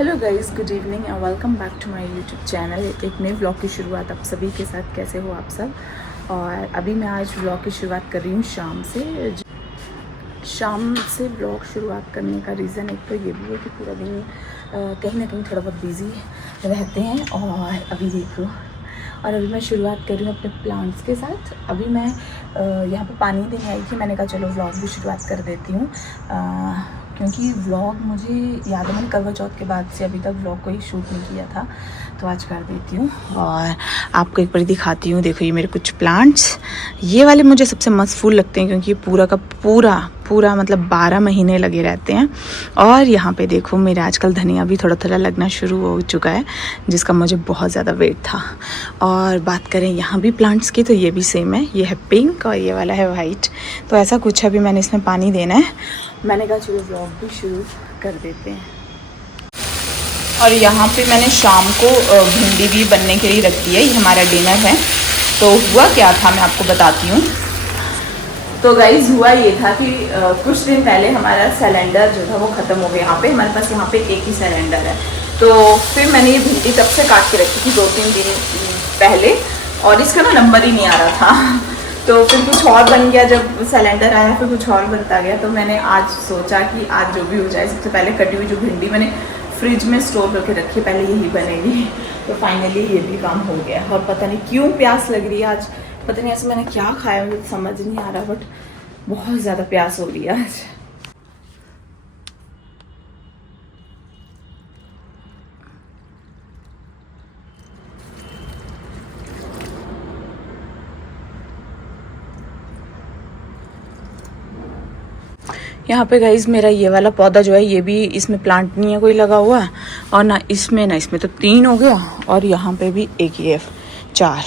Hello guys, good evening and welcome back to my YouTube channel. एक नए vlog की शुरुआत आप सभी के साथ। कैसे हो आप सब? और अभी मैं आज व्लॉग की शुरुआत कर रही हूँ शाम से व्लॉग शुरुआत करने का रीज़न एक तो ये भी है कि पूरा दिन कहीं ना कहीं थोड़ा बहुत बिजी रहते हैं। और अभी देखो, और अभी मैं शुरुआत कर रही हूँ अपने प्लांट्स के साथ। अभी मैं यहाँ पे पानी देने आई थी, मैंने कहा चलो व्लॉग भी शुरुआत कर देती हूँ, क्योंकि व्लॉग मुझे याद है मैंने करवा चौथ के बाद से अभी तक व्लॉग कोई शूट नहीं किया था, तो आज कर देती हूँ। और आपको एक बार दिखाती हूँ। देखो ये मेरे कुछ प्लांट्स, ये वाले मुझे सबसे मस्त फूल लगते हैं क्योंकि पूरा का पूरा मतलब 12 महीने लगे रहते हैं। और यहाँ पे देखो मेरे आजकल धनिया भी थोड़ा थोड़ा लगना शुरू हो चुका है, जिसका मुझे बहुत ज़्यादा वेट था। और बात करें यहाँ भी प्लांट्स की तो ये भी सेम है, ये है पिंक और ये वाला है वाइट। तो ऐसा कुछ है, अभी मैंने इसमें पानी देना है। मैंने कहा चलो व्लॉग भी शुरू कर देते हैं। और यहाँ पे मैंने शाम को भिंडी भी बनने के लिए रख दी है, ये हमारा डिनर है। तो हुआ क्या था मैं आपको बताती हूँ। तो गाइज हुआ ये था कि कुछ दिन पहले हमारा सिलेंडर जो था वो ख़त्म हो गया। यहाँ पे हमारे पास यहाँ पे एक ही सिलेंडर है। तो फिर मैंने ये भिंडी तब से काट के रखी थी 2-3 दिन पहले, और इसका ना नंबर ही नहीं आ रहा था। तो फिर कुछ और बन गया, जब सिलेंडर आया फिर कुछ और बनता गया। तो मैंने आज सोचा कि आज जो भी हो जाए, सबसे पहले कटी हुई जो भिंडी मैंने फ्रिज में स्टोर करके रखी, पहले यही बनेगी। तो फाइनली ये भी काम हो गया। और पता नहीं क्यों प्यास लग रही है आज, पता नहीं ऐसे मैंने क्या खाया मुझे समझ नहीं आ रहा, बट बहुत ज़्यादा प्यास हो रही है आज। यहाँ पे गाइज मेरा ये वाला पौधा जो है, ये भी इसमें प्लांट नहीं है कोई लगा हुआ, और ना इसमें तो 3 हो गया, और यहाँ पे भी एक, ये 4।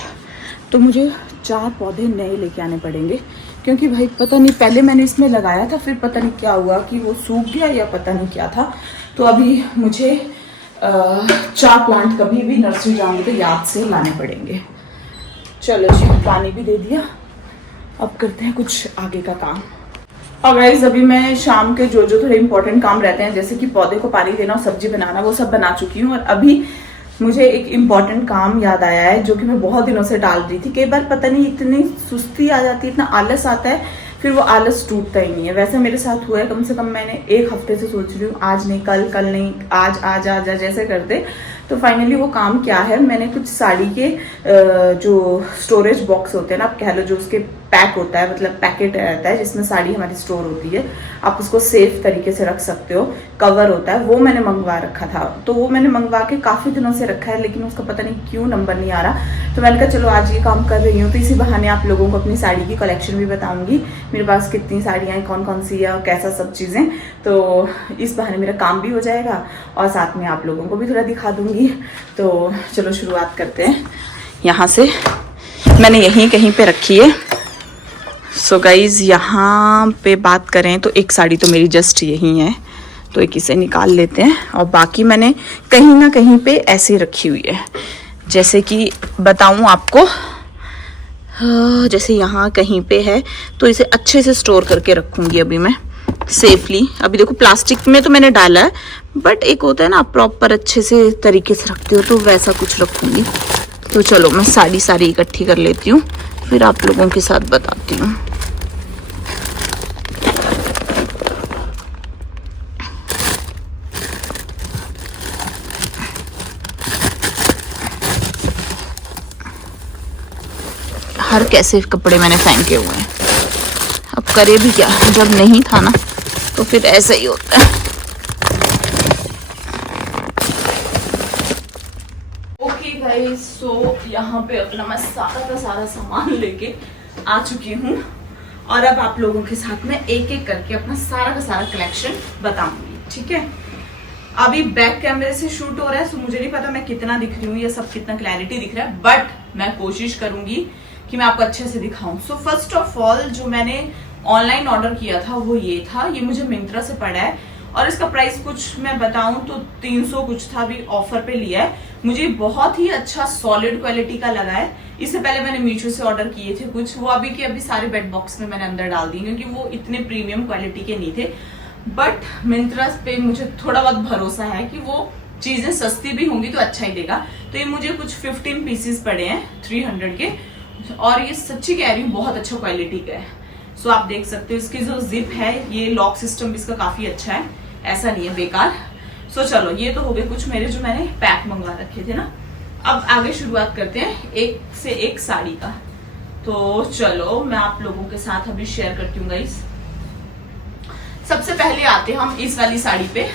तो मुझे 4 पौधे नए लेके आने पड़ेंगे, क्योंकि भाई पता नहीं पहले मैंने इसमें लगाया था, फिर पता नहीं क्या हुआ कि वो सूख गया या पता नहीं क्या था। तो अभी मुझे 4 प्लांट कभी भी नर्सरी जाऊंगी तो याद से लाने पड़ेंगे। चलो जी, पानी भी दे दिया, अब करते हैं कुछ आगे का काम। और गाइस अभी मैं शाम के जो थोड़े इंपॉर्टेंट काम रहते हैं, जैसे कि पौधे को पानी देना और सब्जी बनाना, वो सब बना चुकी हूँ। और अभी मुझे एक इम्पॉर्टेंट काम याद आया है, जो कि मैं बहुत दिनों से टाल रही थी। कई बार पता नहीं इतनी सुस्ती आ जाती है, इतना आलस आता है, फिर वो आलस टूटता ही नहीं है। वैसे मेरे साथ हुआ है, कम से कम मैंने 1 हफ्ते से सोच रही हूँ, आज नहीं कल नहीं, आज जैसे करते। तो फाइनली वो काम क्या है, मैंने कुछ साड़ी के जो स्टोरेज बॉक्स होते हैं ना, आप कह लो, जो उसके पैक होता है, मतलब पैकेट रहता है जिसमें साड़ी हमारी स्टोर होती है, आप उसको सेफ तरीके से रख सकते हो, कवर होता है, वो मैंने मंगवा रखा था। तो वो मैंने मंगवा के काफ़ी दिनों से रखा है, लेकिन उसका पता नहीं क्यों नंबर नहीं आ रहा। तो मैंने कहा चलो आज ये काम कर रही हूँ, तो इसी बहाने आप लोगों को अपनी साड़ी की कलेक्शन भी बताऊंगी, मेरे पास कितनी साड़ियाँ हैं, कौन कौन सी है और कैसा सब चीज़ें। तो इस बहाने मेरा काम भी हो जाएगा और साथ में आप लोगों को भी थोड़ा दिखा दूंगी। तो चलो शुरुआत करते हैं। यहाँ से मैंने यहीं कहीं पे रखी है। सो गाइज यहाँ पे बात करें तो एक साड़ी तो मेरी जस्ट यही है, तो एक इसे निकाल लेते हैं, और बाकी मैंने कहीं ना कहीं पे ऐसे रखी हुई है। जैसे कि बताऊं आपको, जैसे यहाँ कहीं पे है, तो इसे अच्छे से स्टोर करके रखूंगी अभी मैं सेफली। अभी देखो प्लास्टिक में तो मैंने डाला है, बट एक होता है ना, आप प्रॉपर अच्छे से तरीके से रखते हो, तो वैसा कुछ रखूंगी। तो चलो मैं सारी इकट्ठी कर लेती हूँ, फिर आप लोगों के साथ बताती हूँ। हर कैसे कपड़े मैंने फेंके हुए हैं, अब करे भी क्या, जब नहीं था ना तो फिर ऐसा ही होता है। ओके गाइस, सो यहाँ पे अपना मैं सारा का सारा सामान लेके आ चुकी हूँ, और अब आप लोगों के साथ में एक एक करके अपना सारा का सारा कलेक्शन बताऊंगी, ठीक है। अभी बैक कैमरे से शूट हो रहा है, सो मुझे नहीं पता मैं कितना दिख रही हूँ या सब कितना क्लैरिटी दिख रहा है, बट मैं कोशिश करूंगी कि मैं आपको अच्छे से दिखाऊं। सो फर्स्ट ऑफ ऑल जो मैंने ऑनलाइन ऑर्डर किया था वो ये था, ये मुझे मिंत्रा से पड़ा है, और इसका प्राइस कुछ मैं बताऊं तो 300 कुछ था, अभी ऑफर पे लिया है। मुझे बहुत ही अच्छा सॉलिड क्वालिटी का लगा है। इससे पहले मैंने मीशो से ऑर्डर किए थे कुछ, वो अभी के अभी सारे बेड बॉक्स में मैंने अंदर डाल दिए, क्योंकि वो इतने प्रीमियम क्वालिटी के नहीं थे। बट मिंत्रा पे मुझे थोड़ा बहुत भरोसा है कि वो चीजें सस्ती भी होंगी तो अच्छा ही देगा। तो ये मुझे कुछ 15 पीसेस पड़े हैं 300 के, और ये सच्ची कह रही हूँ बहुत अच्छा क्वालिटी का है। सो आप देख सकते हो इसकी जो जिप है, ये लॉक सिस्टम भी इसका काफी अच्छा है, ऐसा नहीं है बेकार। सो चलो ये तो हो गए कुछ मेरे जो मैंने पैक मंगवा रखे थे ना। अब आगे शुरुआत करते हैं एक से एक साड़ी का। तो चलो मैं आप लोगों के साथ अभी शेयर करती हूँ गाइस। सबसे पहले आते हैं हम इस वाली साड़ी पे,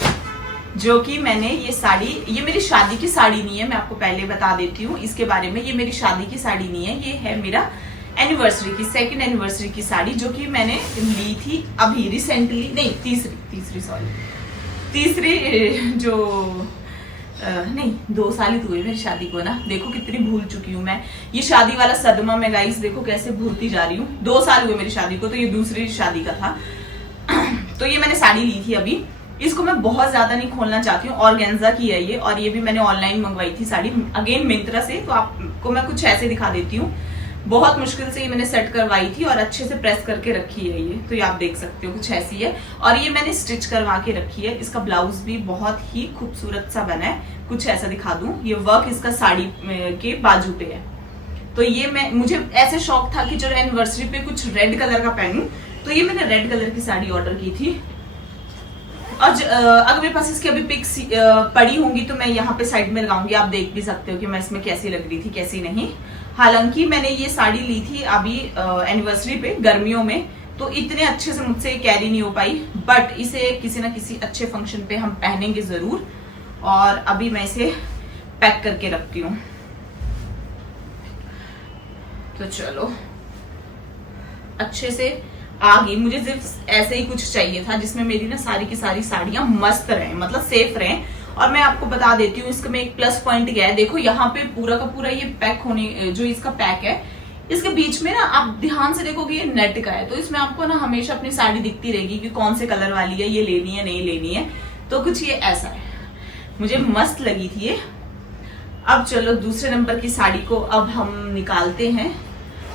जो कि मैंने ये साड़ी, ये मेरी शादी की साड़ी नहीं है, मैं आपको पहले बता देती हूँ इसके बारे में। ये मेरी शादी की साड़ी नहीं है, ये है मेरा एनिवर्सरी की, सेकंड एनिवर्सरी की साड़ी, जो कि मैंने ली थी अभी रिसेंटली, नहीं तीसरी जो नहीं 2 साल ही तो हुए मेरी शादी को ना। देखो कितनी भूल चुकी हूँ मैं, ये शादी वाला सदमा में गाइस, देखो कैसे भूलती जा रही हूँ। 2 साल हुए मेरी शादी को, तो ये दूसरी शादी का था। तो ये मैंने साड़ी ली थी अभी, इसको मैं बहुत ज्यादा नहीं खोलना चाहती हूँ। ऑर्गेन्जा की है ये, और ये भी मैंने ऑनलाइन मंगवाई थी साड़ी, अगेन मिंत्रा से। तो आपको मैं कुछ ऐसे दिखा देती हूँ, बहुत मुश्किल से ये मैंने सेट करवाई थी और अच्छे से प्रेस करके रखी है ये। तो ये आप देख सकते हो कुछ ऐसी है, और ये मैंने स्टिच करवा के रखी है। इसका ब्लाउज भी बहुत ही खूबसूरत सा बना है, कुछ ऐसा दिखा दूं, ये वर्क इसका साड़ी के बाजू पे है। तो ये मुझे ऐसे शौक था कि जो एनिवर्सरी पे कुछ रेड कलर का पहनूं, तो ये मैंने रेड कलर की साड़ी ऑर्डर की थी। और अगर मेरे पास इसकी अभी पिक्स पड़ी होंगी तो मैं यहाँ पे साइड में लगाऊंगी, आप देख भी सकते हो कि मैं इसमें कैसी लग रही थी कैसी नहीं। हालांकि मैंने ये साड़ी ली थी अभी एनिवर्सरी पे गर्मियों में, तो इतने अच्छे से मुझसे कैरी नहीं हो पाई, बट इसे किसी ना किसी अच्छे फंक्शन पे हम पहनेंगे जरूर। और अभी मैं इसे पैक करके रखती हूँ। तो चलो अच्छे से आ गई, मुझे सिर्फ ऐसे ही कुछ चाहिए था जिसमें मेरी ना सारी की सारी साड़ियां मस्त रहें, मतलब सेफ रहें। और मैं आपको बता देती हूँ इसका में एक प्लस पॉइंट क्या है, देखो यहाँ पे पूरा का पूरा ये पैक होने, जो इसका पैक है इसके बीच में ना आप ध्यान से देखोगे ये नेट का है, तो इसमें आपको ना हमेशा अपनी साड़ी दिखती रहेगी कि कौन से कलर वाली है, ये लेनी है नहीं लेनी है। तो कुछ ये ऐसा है, मुझे मस्त लगी थी ये। अब चलो दूसरे नंबर की साड़ी को अब हम निकालते हैं।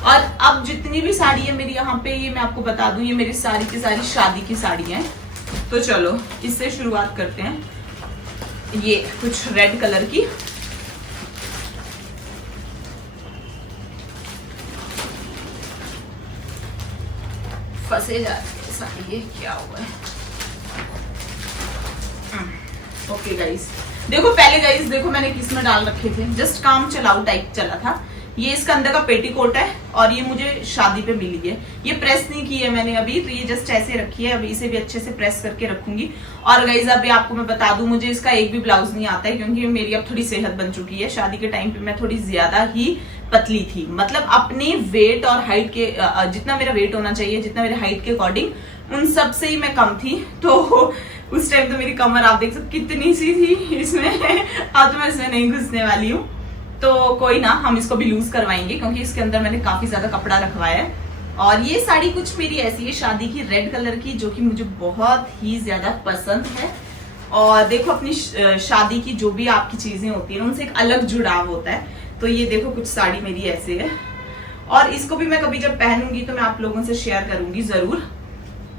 और अब जितनी भी साड़ी है मेरी यहाँ पे, ये मैं आपको बता दूं, ये मेरी सारी की सारी शादी की साड़ियां हैं। तो चलो इससे शुरुआत करते हैं। ये कुछ रेड कलर की, फंसे जा रही है साड़ी, ये क्या हुआ है। ओके गाइस, देखो पहले गाइस देखो मैंने किस में डाल रखे थे, जस्ट काम चलाऊ टाइप चला था। ये इसका अंदर का पेटीकोट है, और ये मुझे शादी पे मिली है। ये प्रेस नहीं की है मैंने अभी, तो ये जस्ट ऐसे रखी है। अभी इसे भी अच्छे से प्रेस करके रखूंगी। और गाइस अभी आपको मैं बता दूं, मुझे इसका एक भी ब्लाउज नहीं आता है, क्योंकि मेरी अब थोड़ी सेहत बन चुकी है। शादी के टाइम पे मैं थोड़ी ज्यादा ही पतली थी, मतलब अपने वेट और हाइट के जितना मेरा वेट होना चाहिए, जितना मेरे हाइट के अकॉर्डिंग, उन सब से ही मैं कम थी। तो उस टाइम तो मेरी कमर आप देख सकते कितनी सी थी इसमें। अब तो मैं इसमें नहीं घुसने वाली हूँ, तो कोई ना, हम इसको भी लूज करवाएंगे, क्योंकि इसके अंदर मैंने काफी ज्यादा कपड़ा रखवाया है। और ये साड़ी कुछ मेरी ऐसी है शादी की, रेड कलर की, जो कि मुझे बहुत ही ज्यादा पसंद है। और देखो अपनी शादी की जो भी आपकी चीजें होती है उनसे एक अलग जुड़ाव होता है। तो ये देखो कुछ साड़ी मेरी ऐसे है, और इसको भी मैं कभी जब पहनूंगी तो मैं आप लोगों से शेयर करूंगी जरूर।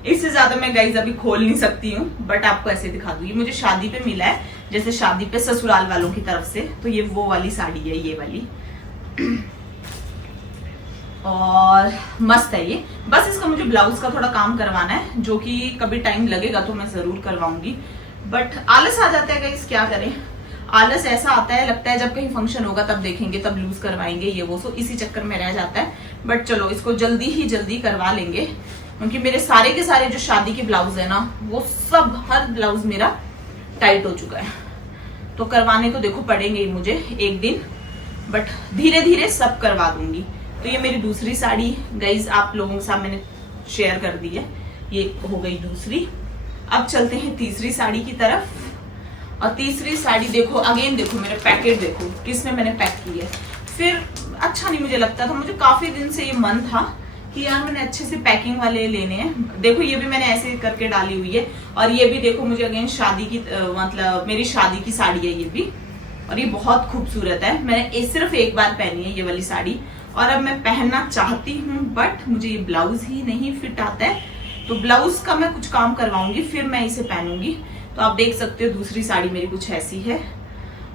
इससे ज्यादा मैं गाइज अभी खोल नहीं सकती हूँ, बट आपको ऐसे दिखा दूंगी। मुझे शादी पे मिला है, जैसे शादी पे ससुराल वालों की तरफ से, तो ये वो वाली साड़ी है, ये वाली। और मस्त है ये। बस इसका मुझे ब्लाउज का थोड़ा काम करवाना है, जो कि कभी टाइम लगेगा तो मैं जरूर करवाऊंगी, बट आलस आ जाता है गाइस, क्या करें। आलस ऐसा आता है, लगता है जब कहीं फंक्शन होगा तब देखेंगे, तब लूज करवाएंगे, ये वो, सो इसी चक्कर में रह जाता है। बट चलो इसको जल्दी करवा लेंगे, क्योंकि मेरे सारे के सारे जो शादी के ब्लाउज है ना, वो सब हर ब्लाउज मेरा टाइट हो चुका है। तो करवाने तो देखो पड़ेंगे ही मुझे एक दिन, बट धीरे धीरे सब करवा दूंगी। तो ये मेरी दूसरी साड़ी गाइज आप लोगों के साथ मैंने शेयर कर दी है, ये हो गई दूसरी। अब चलते हैं तीसरी साड़ी की तरफ। और तीसरी साड़ी देखो, अगेन देखो मेरे पैकेट देखो किसमें मैंने पैक की है। फिर अच्छा नहीं मुझे लगता था, मुझे काफी दिन से ये मन था कि यार मैंने अच्छे से पैकिंग वाले लेने हैं। देखो ये भी मैंने ऐसे करके डाली हुई है, और ये भी देखो मुझे अगेन शादी की मतलब मेरी शादी की साड़ी है ये भी, और ये बहुत खूबसूरत है। मैंने सिर्फ एक बार पहनी है ये वाली साड़ी, और अब मैं पहनना चाहती हूँ, बट मुझे ये ब्लाउज ही नहीं फिट आता है। तो ब्लाउज का मैं कुछ काम करवाऊंगी, फिर मैं इसे पहनूंगी। तो आप देख सकते हो दूसरी साड़ी मेरी कुछ ऐसी है,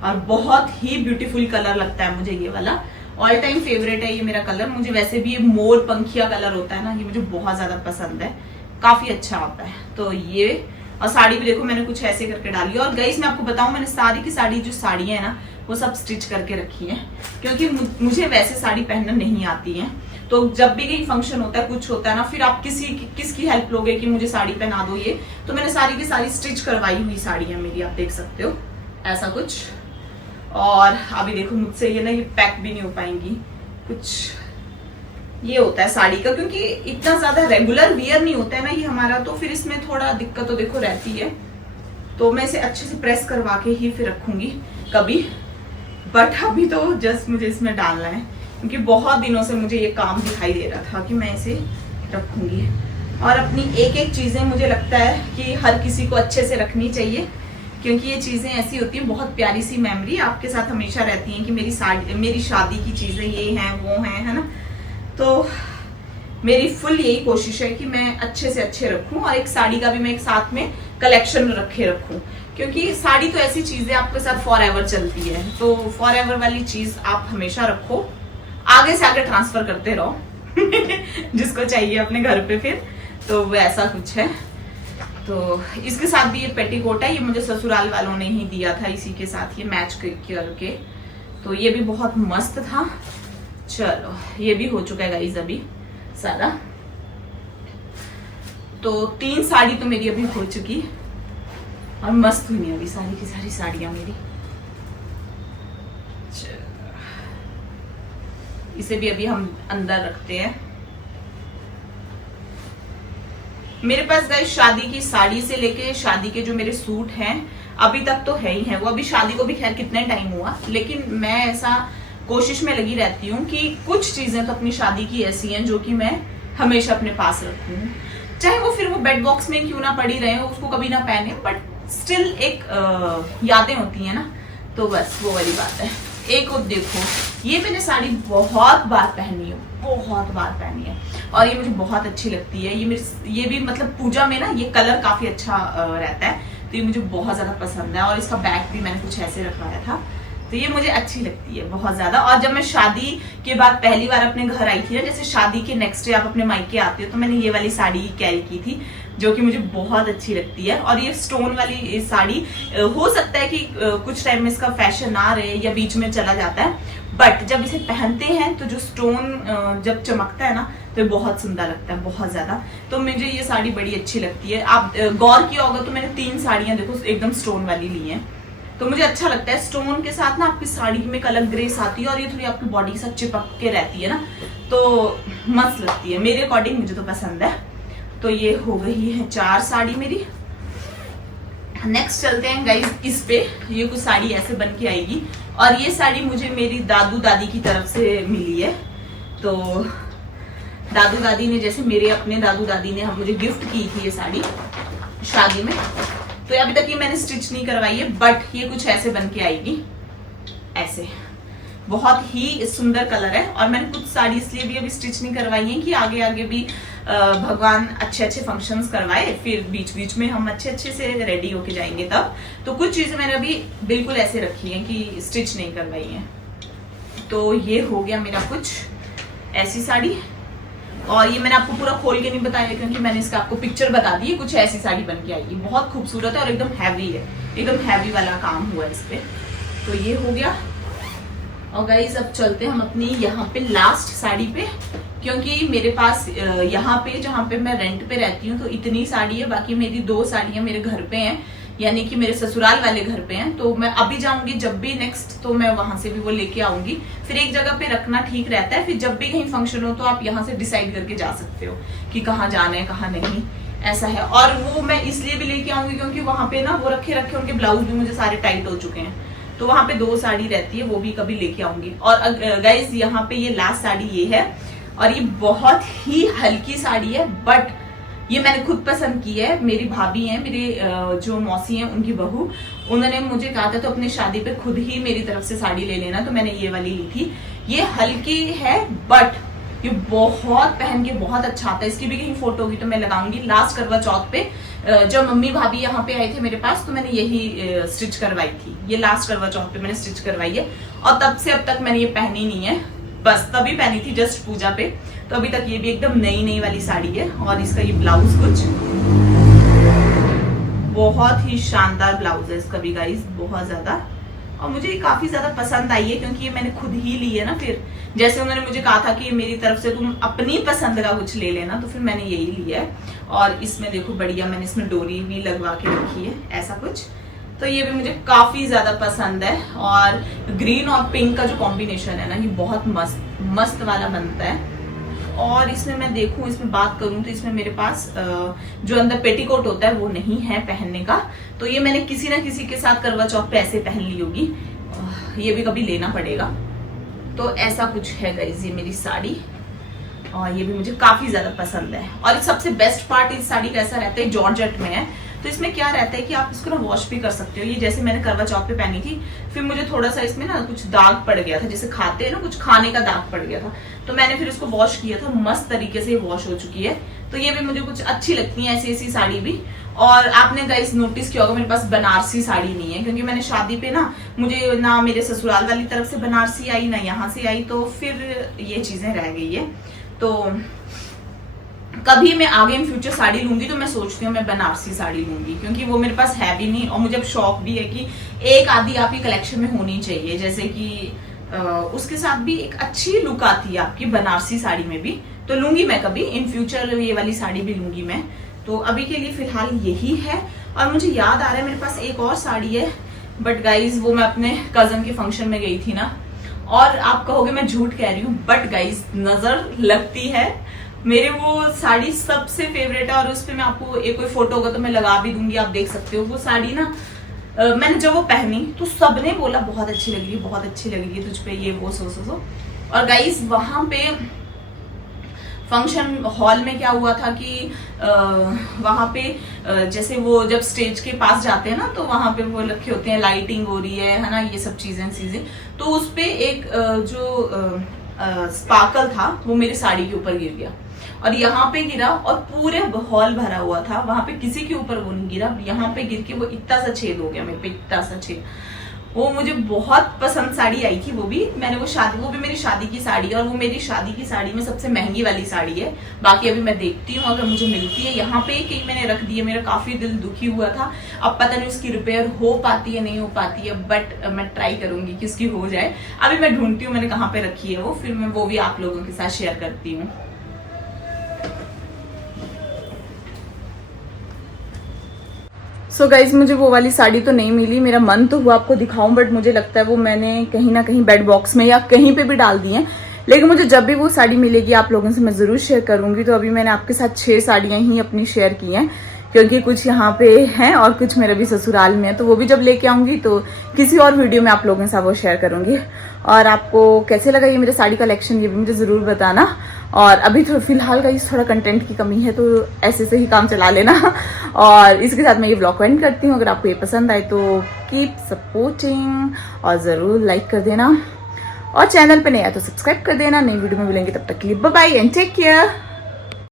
और बहुत ही ब्यूटीफुल कलर लगता है मुझे ये वाला। ऑल टाइम फेवरेट है ये मेरा कलर। मुझे वैसे भी ये मोर पंखिया कलर होता है ना, ये मुझे बहुत ज्यादा पसंद है, काफी अच्छा आता है। तो ये, और साड़ी भी देखो मैंने कुछ ऐसे करके डाली है। और गाइस मैं आपको बताऊं, मैंने सारी की साड़ी जो साड़ियां है ना वो सब स्टिच करके रखी है, क्योंकि मुझे वैसे साड़ी पहनना नहीं आती है। तो जब भी कहीं फंक्शन होता है, कुछ होता है ना, फिर आप किसकी हेल्प लोगे कि मुझे साड़ी पहना दो ये। तो मैंने सारी की सारी स्टिच करवाई हुई साड़ियां मेरी, आप देख सकते हो ऐसा कुछ। और अभी देखो मुझसे ये ना ये पैक भी नहीं हो पाएंगी, कुछ ये होता है साड़ी का, क्योंकि इतना ज्यादा रेगुलर वियर नहीं होता है ना ये हमारा, तो फिर इसमें थोड़ा दिक्कत तो देखो रहती है। तो मैं इसे अच्छे से प्रेस करवा के ही फिर रखूंगी कभी, बट अभी तो जस्ट मुझे इसमें डालना है, क्योंकि बहुत दिनों से मुझे ये काम दिखाई दे रहा था कि मैं इसे रखूंगी। और अपनी एक एक चीजें मुझे लगता है कि हर किसी को अच्छे से रखनी चाहिए, क्योंकि ये चीजें ऐसी होती हैं, बहुत प्यारी सी मेमोरी आपके साथ हमेशा रहती हैं कि मेरी शादी की चीजें ये हैं वो हैं, है ना। तो मेरी फुल यही कोशिश है कि मैं अच्छे से अच्छे रखूं, और एक साड़ी का भी मैं एक साथ में कलेक्शन रखे रखूं, क्योंकि साड़ी तो ऐसी चीज है आपके साथ फॉर एवर चलती है। तो फॉर एवर वाली चीज आप हमेशा रखो, आगे से आगे ट्रांसफर करते रहो जिसको चाहिए अपने घर पे फिर। तो वैसा कुछ है। तो इसके साथ भी ये पेटीकोट है, ये मुझे ससुराल वालों ने ही दिया था, इसी के साथ ये मैच करके। तो ये भी बहुत मस्त था। चलो ये भी हो चुका है गाइस अभी सारा। तो 3 साड़ी तो मेरी अभी हो चुकी, और मस्त हुई अभी सारी की सारी साड़ियां मेरी। इसे भी अभी हम अंदर रखते हैं। मेरे पास गाइस शादी की साड़ी से लेके शादी के जो मेरे सूट हैं अभी तक तो है ही है। वो अभी शादी को भी खैर कितने टाइम हुआ, लेकिन मैं ऐसा कोशिश में लगी रहती हूँ कि कुछ चीजें तो अपनी शादी की ऐसी हैं जो कि मैं हमेशा अपने पास रखूं, चाहे वो फिर वो बेड बॉक्स में क्यों ना पड़ी रहे, उसको कभी ना पहने, बट स्टिल एक यादें होती हैं ना। तो बस वो वाली बात है। एक और देखो, ये मैंने साड़ी बहुत बार पहनी है, बहुत बार पहनी है, और ये मुझे बहुत अच्छी लगती है। ये भी मतलब पूजा में ना ये कलर काफी अच्छा रहता है, तो ये मुझे बहुत ज्यादा पसंद है। और इसका बैग भी मैंने कुछ ऐसे रखवाया था, तो ये मुझे अच्छी लगती है बहुत ज्यादा। और जब मैं शादी के बाद पहली बार अपने घर आई थी ना, जैसे शादी के नेक्स्ट डे आप अपने मायके आते हो, तो मैंने ये वाली साड़ी कैरी की थी, जो कि मुझे बहुत अच्छी लगती है। और ये स्टोन वाली साड़ी, हो सकता है कि कुछ टाइम में इसका फैशन आ रहे या बीच में चला जाता है, बट जब इसे पहनते हैं तो जो स्टोन जब चमकता है ना, तो बहुत सुंदर लगता है, बहुत ज्यादा। तो मुझे ये साड़ी बड़ी अच्छी लगती है। आप गौर किया होगा तो मैंने 3 साड़ियां देखो एकदम स्टोन वाली ली है, तो मुझे अच्छा लगता है। स्टोन के साथ ना आपकी साड़ी में एक अलग ग्रेस आती है, और ये थोड़ी आपकी बॉडी के साथ चिपक के रहती है ना, तो मस्त लगती है मेरे अकॉर्डिंग, मुझे तो पसंद है। तो ये हो गई है 4 साड़ी मेरी। नेक्स्ट चलते हैं गाइस इस पे। ये कुछ साड़ी ऐसे बन के आएगी, और ये साड़ी मुझे मेरी दादू दादी की तरफ से मिली है। तो दादू दादी ने, जैसे मेरे अपने दादू दादी ने मुझे गिफ्ट की थी ये साड़ी शादी में। तो अभी तक ये मैंने स्टिच नहीं करवाई है, बट ये कुछ ऐसे बन के आएगी, ऐसे बहुत ही सुंदर कलर है। और मैंने कुछ साड़ी इसलिए भी अभी स्टिच नहीं करवाई है कि आगे आगे भी भगवान अच्छे अच्छे फंक्शंस करवाए, फिर बीच बीच में हम अच्छे अच्छे से रेडी होके जाएंगे तब। तो कुछ चीजें मैंने अभी बिल्कुल ऐसे रखी हैं कि स्टिच नहीं करवाई है। तो ये हो गया मेरा कुछ ऐसी साड़ी। और ये मैंने आपको पूरा खोल के नहीं बताया, क्योंकि मैंने इसका आपको पिक्चर बता दी है। कुछ ऐसी साड़ी बन के आएगी, बहुत खूबसूरत है और एकदम हैवी है, एकदम हैवी वाला काम हुआ है इस पे। तो ये हो गया। और गाइस अब चलते हैं हम अपनी यहाँ पे लास्ट साड़ी पे, क्योंकि मेरे पास यहाँ पे जहाँ पे मैं रेंट पे रहती हूँ तो इतनी साड़ी है। बाकी मेरी 2 साड़ियाँ मेरे घर पे हैं, यानी कि मेरे ससुराल वाले घर पे हैं। तो मैं अभी जाऊंगी जब भी नेक्स्ट, तो मैं वहां से भी वो लेके आऊंगी। फिर एक जगह पे रखना ठीक रहता है, फिर जब भी कहीं फंक्शन हो तो आप यहाँ से डिसाइड करके जा सकते हो कि कहाँ जाना है कहाँ नहीं, ऐसा है। और वो मैं इसलिए भी लेके आऊंगी क्योंकि वहां पे ना वो रखे उनके ब्लाउज भी मुझे सारे टाइट हो चुके हैं, तो वहां पे 2 साड़ी रहती है, वो भी कभी लेके आऊंगी। और गाइज यहाँ पे ये लास्ट साड़ी ये है, और ये बहुत ही हल्की साड़ी है, बट ये मैंने खुद पसंद की है। मेरी भाभी हैं, मेरे जो मौसी हैं उनकी बहू, उन्होंने मुझे कहा था तो अपनी शादी पे खुद ही मेरी तरफ से साड़ी ले लेना, तो मैंने ये वाली ली थी। ये हल्की है, बट ये बहुत पहन के बहुत अच्छा आता है। इसकी भी कहीं फोटो होगी तो मैं लगाऊंगी लास्ट करवा चौथ पे, जब मम्मी भाभी यहाँ पे आए थे मेरे पास तो मैंने यही स्टिच करवाई थी। ये लास्ट करवा चौथ पे मैंने स्टिच करवाई है और तब से अब तक मैंने ये पहनी नहीं है, बस तभी पहनी थी जस्ट पूजा पे। तो अभी तक ये भी एकदम नई वाली साड़ी है। और इसका ये ब्लाउज कुछ बहुत ही शानदार ब्लाउज है इसका भी गाइस, बहुत ज्यादा। और मुझे ये काफी ज्यादा पसंद आई है क्योंकि ये मैंने खुद ही ली है ना। फिर जैसे उन्होंने मुझे कहा था कि मेरी तरफ से तुम अपनी पसंद का कुछ ले लेना, तो फिर मैंने यही लिया है। और इसमें देखो बढ़िया मैंने इसमें डोरी भी लगवा के रखी है ऐसा कुछ। तो ये भी मुझे काफी ज्यादा पसंद है। और ग्रीन और पिंक का जो कॉम्बिनेशन है ना, ये बहुत मस्त वाला बनता है। और इसमें मैं देखूं, इसमें बात करूं तो इसमें मेरे पास जो अंदर पेटीकोट होता है वो नहीं है पहनने का। तो ये मैंने किसी ना किसी के साथ करवा चौथ पे ऐसे पहन ली होगी, ये भी कभी लेना पड़ेगा। तो ऐसा कुछ है गाइस ये मेरी साड़ी, और ये भी मुझे काफी ज्यादा पसंद है। और सबसे बेस्ट पार्ट इस साड़ी का ऐसा रहता है, जॉर्जेट में है तो इसमें क्या रहता है कि आप इसको ना वॉश भी कर सकते हो। ये जैसे मैंने करवा चौथ पे पहनी थी, फिर मुझे थोड़ा सा इसमें ना कुछ दाग पड़ गया था, जैसे खाते हैं ना कुछ खाने का दाग पड़ गया था, तो मैंने फिर इसको वॉश किया था, मस्त तरीके से वॉश हो चुकी है। तो ये भी मुझे कुछ अच्छी लगती है ऐसी साड़ी भी। और आपने गाइस नोटिस किया होगा मेरे पास बनारसी साड़ी नहीं है, क्योंकि मैंने शादी पे ना, मुझे ना मेरे ससुराल वाली तरफ से बनारसी आई ना यहाँ से आई, तो फिर ये चीजें रह गई है। तो कभी मैं आगे इन फ्यूचर साड़ी लूंगी तो मैं सोचती हूँ मैं बनारसी साड़ी लूंगी, क्योंकि वो मेरे पास है भी नहीं। और मुझे अब शौक भी है कि एक आधी आपकी कलेक्शन में होनी चाहिए, जैसे कि उसके साथ भी एक अच्छी लुक आती है आपकी बनारसी साड़ी में भी। तो लूंगी मैं कभी इन फ्यूचर, ये वाली साड़ी भी लूंगी मैं। तो अभी के लिए फिलहाल यही है। और मुझे याद आ रहा है मेरे पास एक और साड़ी है, बट गाइज वो मैं अपने कजन के फंक्शन में गई थी ना, और आप कहोगे मैं झूठ कह रही हूँ, बट गाइज नजर लगती है। मेरे वो साड़ी सबसे फेवरेट है, और उस पर मैं आपको एक कोई फोटो होगा तो मैं लगा भी दूंगी, आप देख सकते हो। वो साड़ी ना मैंने जब वो पहनी तो सबने बोला बहुत अच्छी लग रही है, बहुत अच्छी लग रही है तुझ पे, ये वो सो। और गाइस वहां पे फंक्शन हॉल में क्या हुआ था कि वहां पे जैसे वो जब स्टेज के पास जाते हैं ना, तो वहां पे वो रखे होते हैं, लाइटिंग हो रही है ना, ये सब चीजें। तो उस पे एक जो स्पार्कल था वो मेरी साड़ी के ऊपर गिर गया, और यहाँ पे गिरा और पूरे हॉल भरा हुआ था, वहां पे किसी के ऊपर वो नहीं गिरा, यहाँ पे गिर के वो इतना सा छेद हो गया मेरे पे, इतना सा छेद। वो मुझे बहुत पसंद साड़ी आई थी, वो भी मेरी शादी की साड़ी है, और वो मेरी शादी की साड़ी में सबसे महंगी वाली साड़ी है। बाकी अभी मैं देखती हूँ अगर मुझे मिलती है। यहाँ पे कहीं मैंने रख दी है, मेरा काफी दिल दुखी हुआ था। अब पता नहीं उसकी रिपेयर हो पाती है नहीं हो पाती है, बट मैं ट्राई करूंगी कि उसकी हो जाए। अभी मैं ढूंढती हूँ मैंने कहाँ पे रखी है वो, फिर मैं वो भी आप लोगों के साथ शेयर करती हूँ। सो गाइज मुझे वो वाली साड़ी तो नहीं मिली, मेरा मन तो हुआ आपको दिखाऊं, बट मुझे लगता है वो मैंने कहीं ना कहीं बेड बॉक्स में या कहीं पे भी डाल दी है। लेकिन मुझे जब भी वो साड़ी मिलेगी आप लोगों से मैं जरूर शेयर करूंगी। तो अभी मैंने आपके साथ 6 साड़ियां ही अपनी शेयर की हैं, क्योंकि कुछ यहाँ पे हैं और कुछ मेरे भी ससुराल में है। तो वो भी जब लेके आऊंगी तो किसी और वीडियो में आप लोगों के साथ वो शेयर करूंगी। और आपको कैसे लगा ये मेरे साड़ी कलेक्शन, ये भी मुझे जरूर बताना। और अभी तो फिलहाल का थोड़ा कंटेंट की कमी है, तो ऐसे से ही काम चला लेना। और इसके साथ मैं ये ब्लॉग एंड करती हूँ। अगर आपको ये पसंद आए तो कीप सपोर्टिंग, और जरूर लाइक कर देना, और चैनल पे नहीं आया तो सब्सक्राइब कर देना। नई वीडियो में मिलेंगे, तब तक के लिए bye bye and take care.